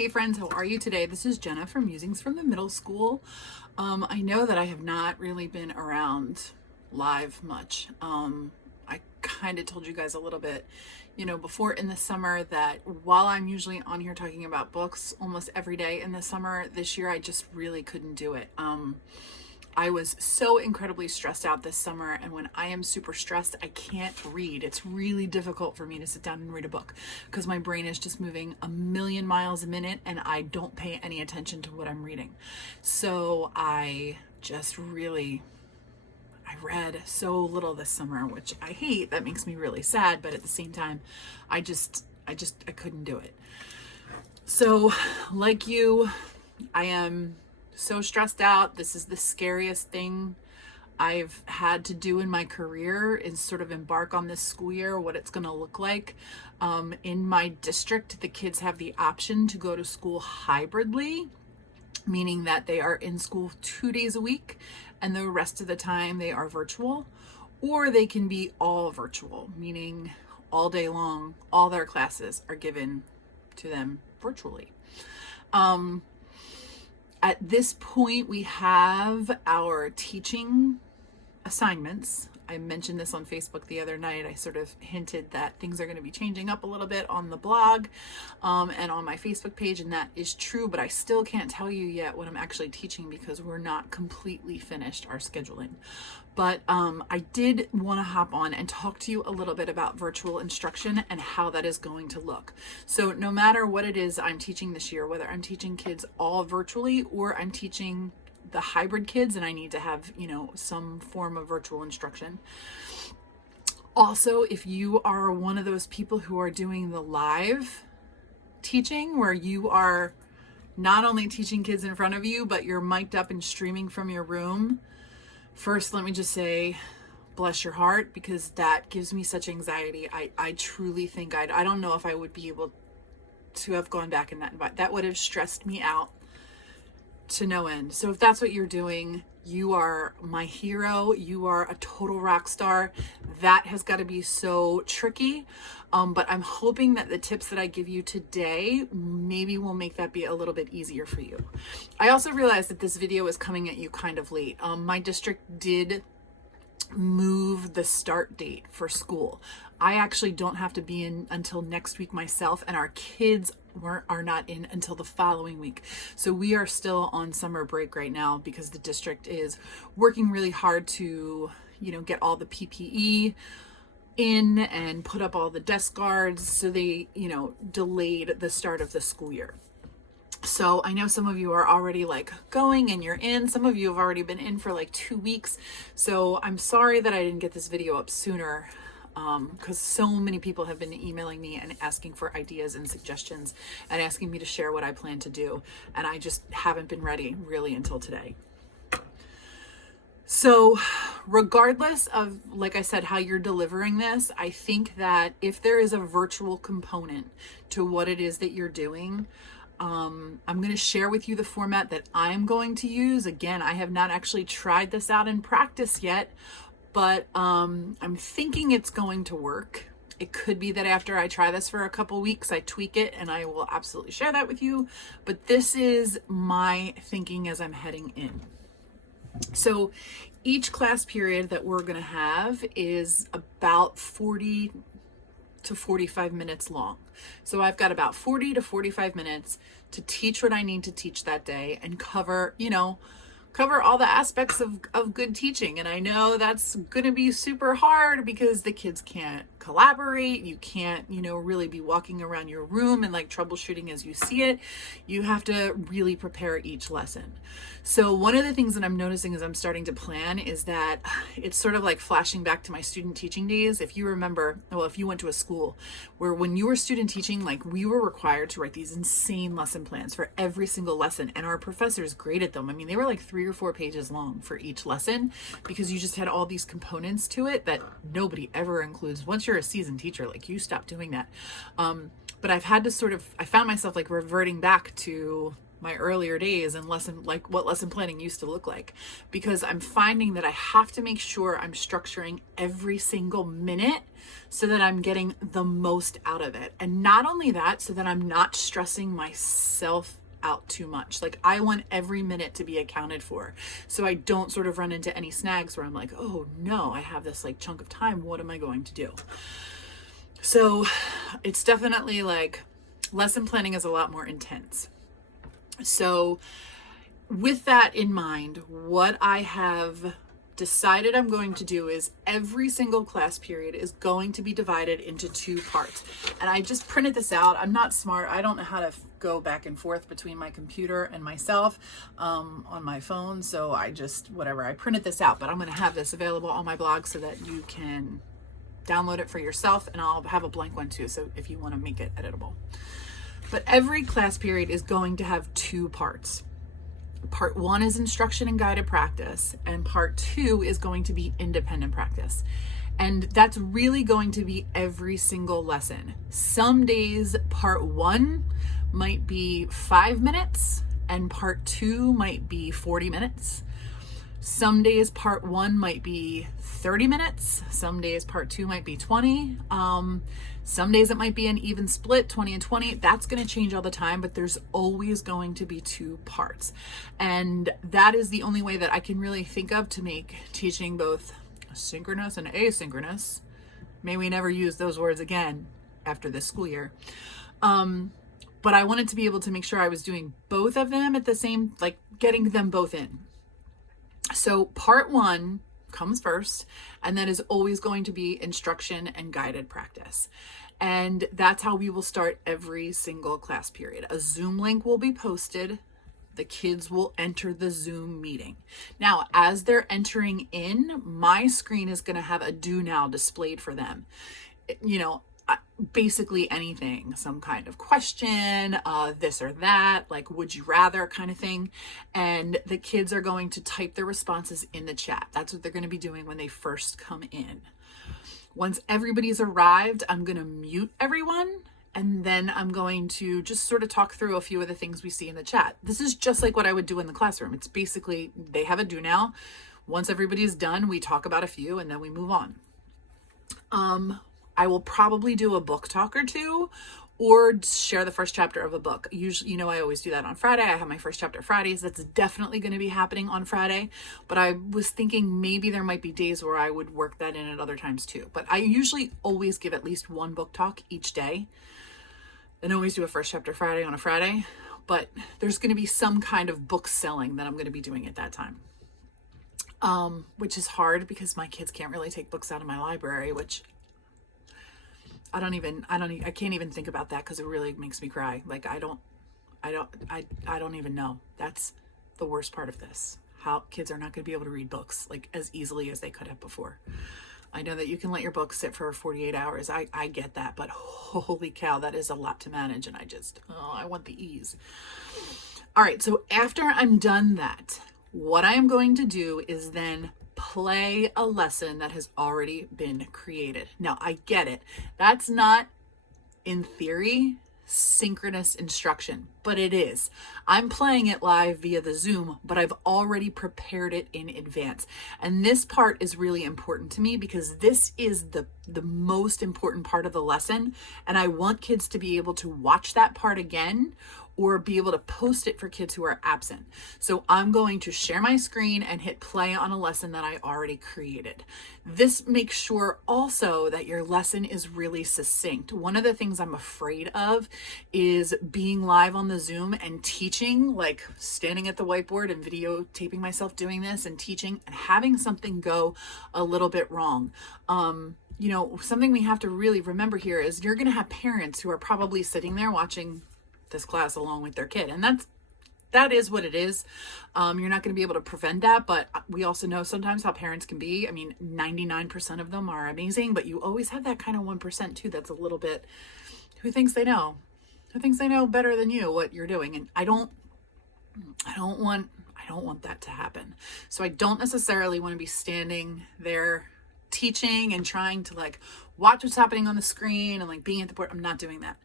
Hey friends, how are you today? This is Jenna from Musings from the Middle School. I know that I have not really been around live much. I kind of told you guys a little bit, before in the summer that while I'm usually on here talking about books almost every day in the summer, this year I just really couldn't do it. I was so incredibly stressed out this summer, and when I am super stressed, I can't read. It's really difficult for me to sit down and read a book because my brain is just moving a million miles a minute and I don't pay any attention to what I'm reading. So I read so little this summer, which I hate. That makes me really sad, but at the same time, I couldn't do it. So like you, I am so stressed out. This is the scariest thing I've had to do in my career, is sort of embark on this school year, what it's going to look like. In my district, the kids have the option to go to school hybridly, meaning that they are in school 2 days a week and the rest of the time they are virtual, or they can be all virtual, meaning all day long, all their classes are given to them virtually. At this point, we have our teaching assignments. I mentioned this on Facebook the other night. I sort of hinted that things are going to be changing up a little bit on the blog and on my Facebook page, and that is true, but I still can't tell you yet what I'm actually teaching because we're not completely finished our scheduling. But I did want to hop on and talk to you a little bit about virtual instruction and how that is going to look. So no matter what it is I'm teaching this year, whether I'm teaching kids all virtually or I'm teaching the hybrid kids and I need to have, some form of virtual instruction. Also, if you are one of those people who are doing the live teaching where you are not only teaching kids in front of you, but you're mic'd up and streaming from your room, first, let me just say, bless your heart, because that gives me such anxiety. I truly think I don't know if I would be able to have gone back in that environment. That would have stressed me out to no end. So if that's what you're doing, you are my hero. You are a total rock star. That has got to be so tricky. But I'm hoping that the tips that I give you today maybe will make that be a little bit easier for you. I also realized that this video is coming at you kind of late. My district did move the start date for school. I actually don't have to be in until next week myself, and our kids are not in until the following week. So we are still on summer break right now because the district is working really hard to, get all the PPE in and put up all the desk guards. So they, delayed the start of the school year. So I know some of you are already going and you're in. Some of you have already been in for 2 weeks. So I'm sorry that I didn't get this video up sooner, because so many people have been emailing me and asking for ideas and suggestions and asking me to share what I plan to do. And I just haven't been ready really until today. So regardless of, like I said, how you're delivering this, I think that if there is a virtual component to what it is that you're doing, I'm going to share with you the format that I'm going to use. Again, I have not actually tried this out in practice yet, but I'm thinking it's going to work. It could be that after I try this for a couple weeks, I tweak it, and I will absolutely share that with you. But this is my thinking as I'm heading in. So each class period that we're going to have is about 40 to 45 minutes long. So I've got about 40 to 45 minutes to teach what I need to teach that day and cover all the aspects of good teaching. And I know that's going to be super hard because the kids can't collaborate. You can't, really be walking around your room and troubleshooting as you see it. You have to really prepare each lesson. So one of the things that I'm noticing as I'm starting to plan is that it's sort of like flashing back to my student teaching days. If you remember, if you went to a school where when you were student teaching, we were required to write these insane lesson plans for every single lesson, and our professors graded them. I mean, they were 3 or 4 pages long for each lesson because you just had all these components to it that nobody ever includes. Once you're a seasoned teacher, you stop doing that. But I've had to I found myself reverting back to my earlier days and what lesson planning used to look like, because I'm finding that I have to make sure I'm structuring every single minute so that I'm getting the most out of it. And not only that, so that I'm not stressing myself out too much. Like, I want every minute to be accounted for, so I don't sort of run into any snags where I'm like, oh no, I have this like chunk of time, what am I going to do? So it's definitely like lesson planning is a lot more intense. So with that in mind, what I have decided I'm going to do is every single class period is going to be divided into 2 parts. And I just printed this out. I'm not smart. I don't know how to go back and forth between my computer and myself on my phone. So I printed this out, but I'm going to have this available on my blog so that you can download it for yourself, and I'll have a blank one too, so if you want to make it editable. But every class period is going to have 2 parts. Part 1 is instruction and guided practice, and part 2 is going to be independent practice. And that's really going to be every single lesson. Some days part 1 might be 5 minutes and part 2 might be 40 minutes. Some days part 1 might be 30 minutes. Some days part 2 might be 20. Some days it might be an even split, 20 and 20. That's going to change all the time, but there's always going to be 2 parts. And that is the only way that I can really think of to make teaching both synchronous and asynchronous. May we never use those words again after this school year. But I wanted to be able to make sure I was doing both of them at the same, like getting them both in. So part 1 comes first, and that is always going to be instruction and guided practice. And that's how we will start every single class period. A Zoom link will be posted. The kids will enter the Zoom meeting. Now, as they're entering in, my screen is going to have a do now displayed for them. Basically anything, some kind of question, this or that, like would you rather kind of thing. And the kids are going to type their responses in the chat. That's what they're going to be doing when they first come in. Once everybody's arrived, I'm going to mute everyone. And then I'm going to just sort of talk through a few of the things we see in the chat. This is just like what I would do in the classroom. It's basically, they have a do now. Once everybody's done, we talk about a few and then we move on. I will probably do a book talk or 2, or share the first chapter of a book. Usually, I always do that on Friday. I have my first chapter Fridays. That's definitely going to be happening on Friday. But I was thinking maybe there might be days where I would work that in at other times too. But I usually always give at least 1 book talk each day. And always do a first chapter Friday on a Friday. But there's going to be some kind of book selling that I'm going to be doing at that time. Which is hard because my kids can't really take books out of my library, which I can't even think about that because it really makes me cry. Like I don't even know. That's the worst part of this. How kids are not going to be able to read books like as easily as they could have before. I know that you can let your book sit for 48 hours. I get that, but holy cow, that is a lot to manage. And I want the ease. All right. So after I'm done that, what I am going to do is then play a lesson that has already been created. Now, I get it. That's not, in theory, synchronous instruction, but it is. I'm playing it live via the Zoom, but I've already prepared it in advance. And this part is really important to me because this is the most important part of the lesson. And I want kids to be able to watch that part again or be able to post it for kids who are absent. So I'm going to share my screen and hit play on a lesson that I already created. This makes sure also that your lesson is really succinct. One of the things I'm afraid of is being live on the Zoom and teaching, like standing at the whiteboard and videotaping myself doing this and teaching and having something go a little bit wrong. Something we have to really remember here is you're going to have parents who are probably sitting there watching this class along with their kid. And that is what it is. You're not going to be able to prevent that, but we also know sometimes how parents can be. 99% of them are amazing, but you always have that kind of 1% too that's a little bit who thinks they know better than you what you're doing. And I don't want that to happen. So I don't necessarily want to be standing there teaching and trying to like watch what's happening on the screen and like being at the board. I'm not doing that.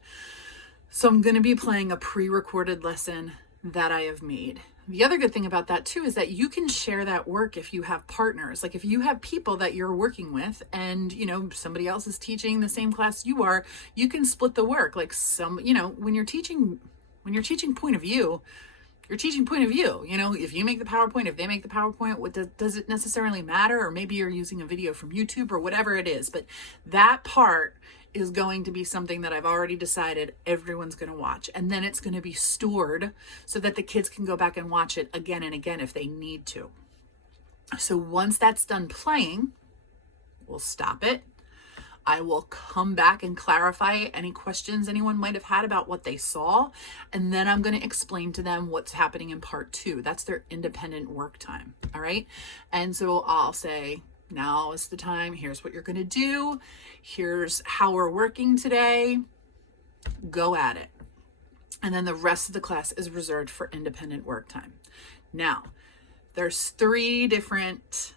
So I'm going to be playing a pre-recorded lesson that I have made. The other good thing about that too is that you can share that work if you have partners. Like if you have people that you're working with and, somebody else is teaching the same class you are, you can split the work. Like when you're teaching point of view, you're teaching point of view. If you make the PowerPoint, if they make the PowerPoint, does it necessarily matter? Or maybe you're using a video from YouTube or whatever it is. But that part is going to be something that I've already decided everyone's going to watch. And then it's going to be stored so that the kids can go back and watch it again and again if they need to. So once that's done playing, we'll stop it. I will come back and clarify any questions anyone might have had about what they saw. And then I'm going to explain to them what's happening in part 2. That's their independent work time. All right. And so I'll say, now is the time. Here's what you're going to do. Here's how we're working today. Go at it. And then the rest of the class is reserved for independent work time. Now, there's 3 different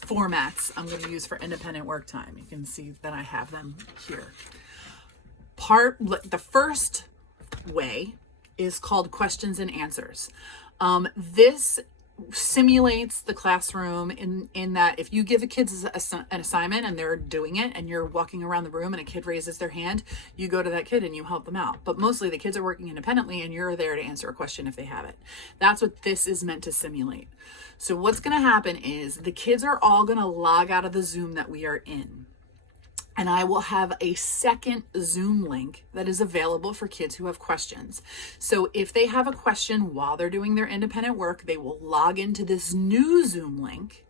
formats I'm going to use for independent work time. You can see that I have them here. The first way is called questions and answers. This simulates the classroom in that if you give the kids an assignment and they're doing it and you're walking around the room and a kid raises their hand, you go to that kid and you help them out. But mostly the kids are working independently and you're there to answer a question if they have it. That's what this is meant to simulate. So what's going to happen is the kids are all going to log out of the Zoom that we are in. And I will have a second Zoom link that is available for kids who have questions. So if they have a question while they're doing their independent work, they will log into this new Zoom link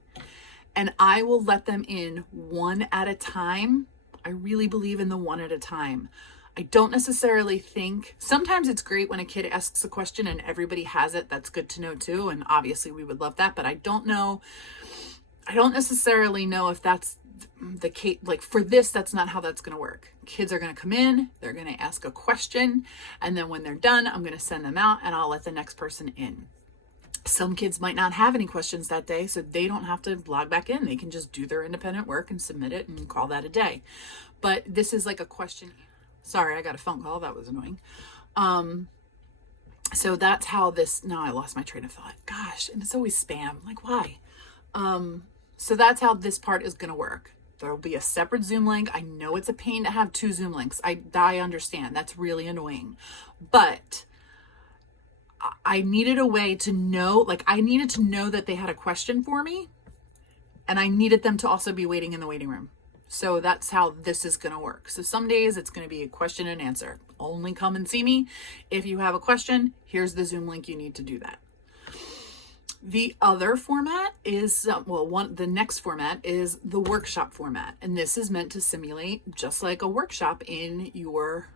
and I will let them in one at a time. I really believe in the one at a time. I don't necessarily think, sometimes it's great when a kid asks a question and everybody has it. That's good to know too. And obviously we would love that, but I don't necessarily know if that's the case. Like for this, that's not how that's going to work. Kids are going to come in, they're going to ask a question, and then when they're done, I'm going to send them out and I'll let the next person in. Some kids might not have any questions that day, so they don't have to log back in. They can just do their independent work and submit it and call that a day. But this is like a question. Sorry, I got a phone call. That was annoying. So that's how this, now I lost my train of thought. Gosh, and it's always spam. Like, why? So that's how this part is going to work. There'll be a separate Zoom link. I know it's a pain to have 2 Zoom links. I understand. That's really annoying. But I needed a way to know, I needed to know that they had a question for me. And I needed them to also be waiting in the waiting room. So that's how this is going to work. So some days it's going to be a question and answer. Only come and see me. If you have a question, here's the Zoom link. You need to do that. The other format is, the next format is the workshop format. And this is meant to simulate just like a workshop in your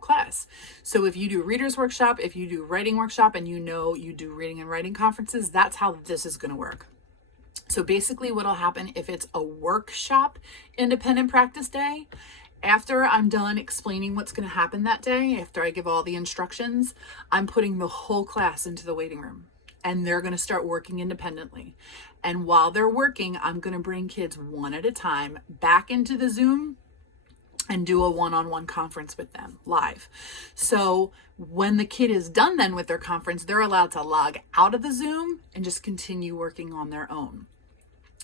class. So if you do readers workshop, if you do writing workshop, and you do reading and writing conferences, that's how this is going to work. So basically what'll happen if it's a workshop independent practice day, after I'm done explaining what's going to happen that day, after I give all the instructions, I'm putting the whole class into the waiting room. And they're going to start working independently. And while they're working, I'm going to bring kids one at a time back into the Zoom and do a one-on-one conference with them live. So when the kid is done then with their conference, they're allowed to log out of the Zoom and just continue working on their own.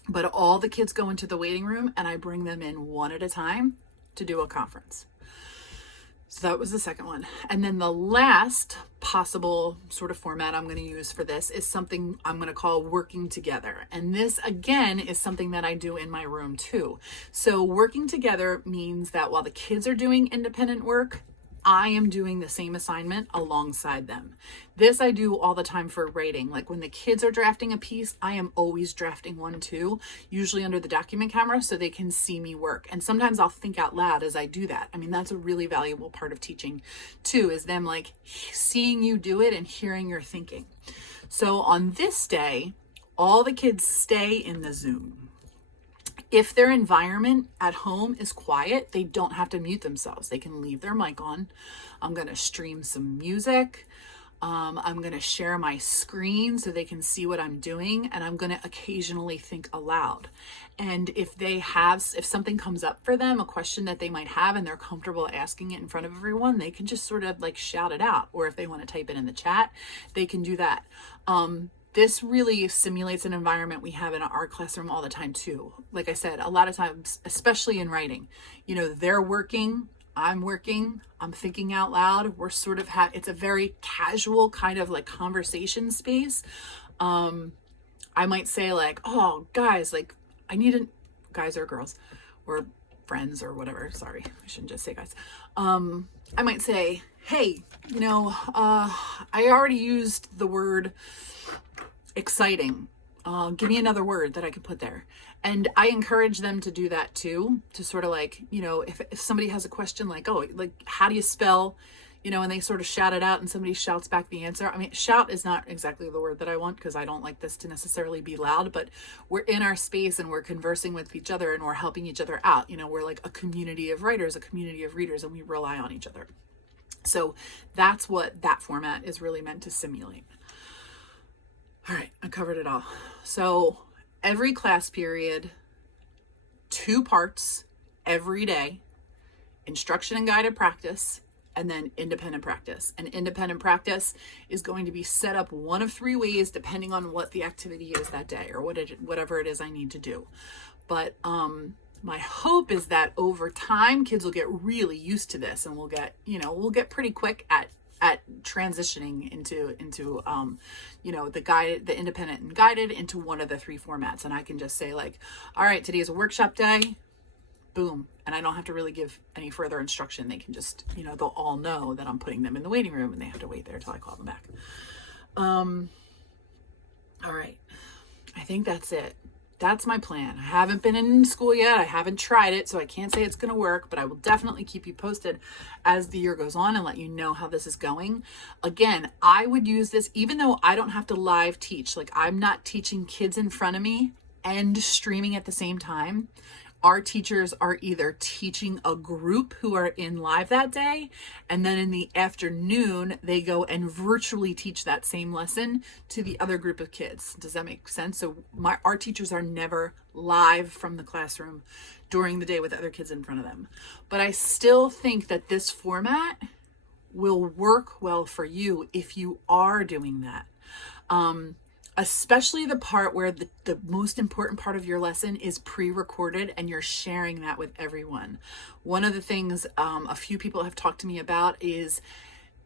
But all the kids go into the waiting room and I bring them in one at a time to do a conference. So that was the second one. And then the last possible sort of format I'm going to use for this is something I'm going to call working together. And this, again, is something that I do in my room too. So working together means that while the kids are doing independent work, I am doing the same assignment alongside them. This I do all the time for writing. Like when the kids are drafting a piece, I am always drafting one too, usually under the document camera so they can see me work. And sometimes I'll think out loud as I do that. I mean, that's a really valuable part of teaching too, is them like seeing you do it and hearing your thinking. So on this day, all the kids stay in the Zoom. If their environment at home is quiet, they don't have to mute themselves. They can leave their mic on. I'm going to stream some music. I'm going to share my screen so they can see what I'm doing, and I'm going to occasionally think aloud. And if something comes up for them, a question that they might have, and they're comfortable asking it in front of everyone, they can just sort of like shout it out. Or if they want to type it in the chat, they can do that. This really simulates an environment we have in our classroom all the time too. Like I said, a lot of times, especially in writing, they're working, I'm working, I'm thinking out loud. We're sort of it's a very casual kind of like conversation space. I might say like, oh guys, like guys or girls or friends or whatever. Sorry, I shouldn't just say guys. I might say, hey, I already used the word exciting. Give me another word that I could put there. And I encourage them to do that too, to sort of like, if somebody has a question like, oh, like, how do you spell, and they sort of shout it out and somebody shouts back the answer. I mean, shout is not exactly the word that I want because I don't like this to necessarily be loud, but we're in our space and we're conversing with each other and we're helping each other out. We're like a community of writers, a community of readers, and we rely on each other. So that's what that format is really meant to simulate. All right, I covered it all. So every class period, 2 parts every day, instruction and guided practice, and then independent practice. And independent practice is going to be set up one of 3 ways depending on what the activity is that day or whatever it is I need to do. But my hope is that over time, kids will get really used to this and we'll get pretty quick at transitioning into the independent and guided into one of the 3 formats. And I can just say like, all right, today is a workshop day, boom. And I don't have to really give any further instruction. They can just, they'll all know that I'm putting them in the waiting room and they have to wait there till I call them back. All right. I think that's it. That's my plan. I haven't been in school yet. I haven't tried it, so I can't say it's going to work, but I will definitely keep you posted as the year goes on and let you know how this is going. Again, I would use this even though I don't have to live teach. Like I'm not teaching kids in front of me and streaming at the same time. Our teachers are either teaching a group who are in live that day, and then in the afternoon, they go and virtually teach that same lesson to the other group of kids. Does that make sense? So our teachers are never live from the classroom during the day with other kids in front of them. But I still think that this format will work well for you if you are doing that. Especially the part where the most important part of your lesson is pre-recorded and you're sharing that with everyone. One of the things a few people have talked to me about is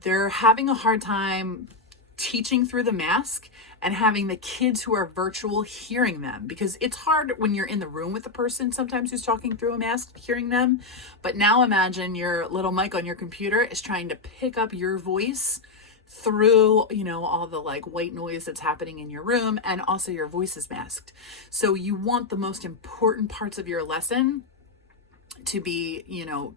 they're having a hard time teaching through the mask and having the kids who are virtual hearing them, because it's hard when you're in the room with the person sometimes who's talking through a mask, hearing them. But now imagine your little mic on your computer is trying to pick up your voice through, all the like white noise that's happening in your room, and also your voice is masked. So you want the most important parts of your lesson to be,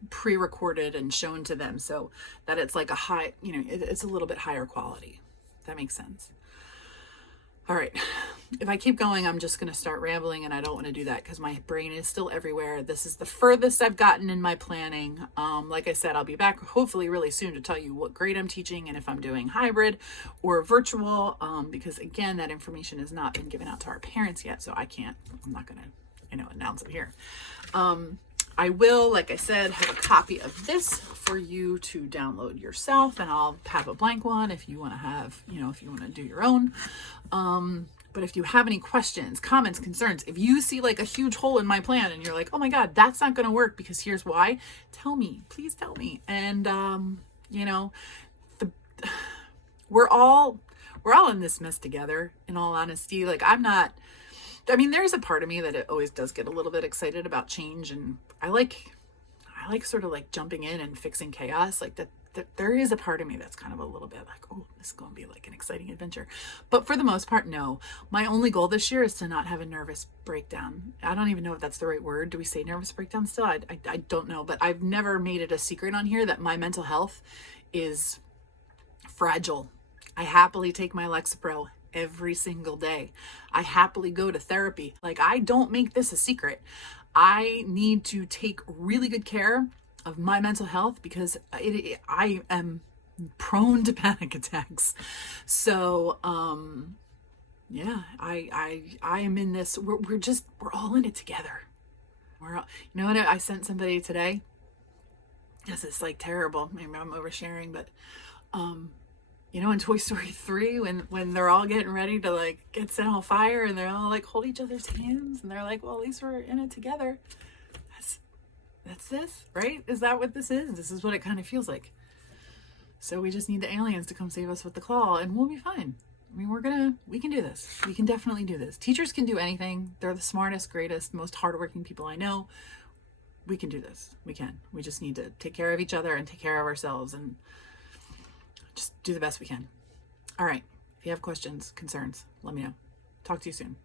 pre-recorded and shown to them so that it's like a high, it's a little bit higher quality. That makes sense. All right. If I keep going, I'm just going to start rambling, and I don't want to do that because my brain is still everywhere. This is the furthest I've gotten in my planning. Like I said, I'll be back hopefully really soon to tell you what grade I'm teaching and if I'm doing hybrid or virtual, because again, that information has not been given out to our parents yet. So I'm not going to, announce it here. I will, like I said, have a copy of this for you to download yourself, and I'll have a blank one if you want to have, if you want to do your own. But if you have any questions, comments, concerns, if you see like a huge hole in my plan and you're like, oh my God, that's not going to work because here's why, tell me, please tell me. And, we're all in this mess together, in all honesty. Like there's a part of me that it always does get a little bit excited about change, and I like sort of like jumping in and fixing chaos. Like that there is a part of me that's kind of a little bit like, oh, this is going to be like an exciting adventure. But for the most part, no. My only goal this year is to not have a nervous breakdown. I don't even know if that's the right word. Do we say nervous breakdown still? I don't know, but I've never made it a secret on here that my mental health is fragile. I happily take my Lexapro every single day. I happily go to therapy. Like, I don't make this a secret. I need to take really good care of my mental health because I am prone to panic attacks. So, yeah, I am in this. We're all in it together. You know what? I sent somebody today. This is like terrible. Maybe I'm oversharing, but in Toy Story 3, when they're all getting ready to like get set on fire, and they're all like hold each other's hands, and they're like, well, at least we're in it together. That's this, right? Is that what this is? This is what it kind of feels like. So we just need the aliens to come save us with the claw, and we'll be fine. I mean, we can do this. We can definitely do this. Teachers can do anything. They're the smartest, greatest, most hardworking people I know. We can do this. We can. We just need to take care of each other and take care of ourselves and just do the best we can. All right. If you have questions, concerns, let me know. Talk to you soon.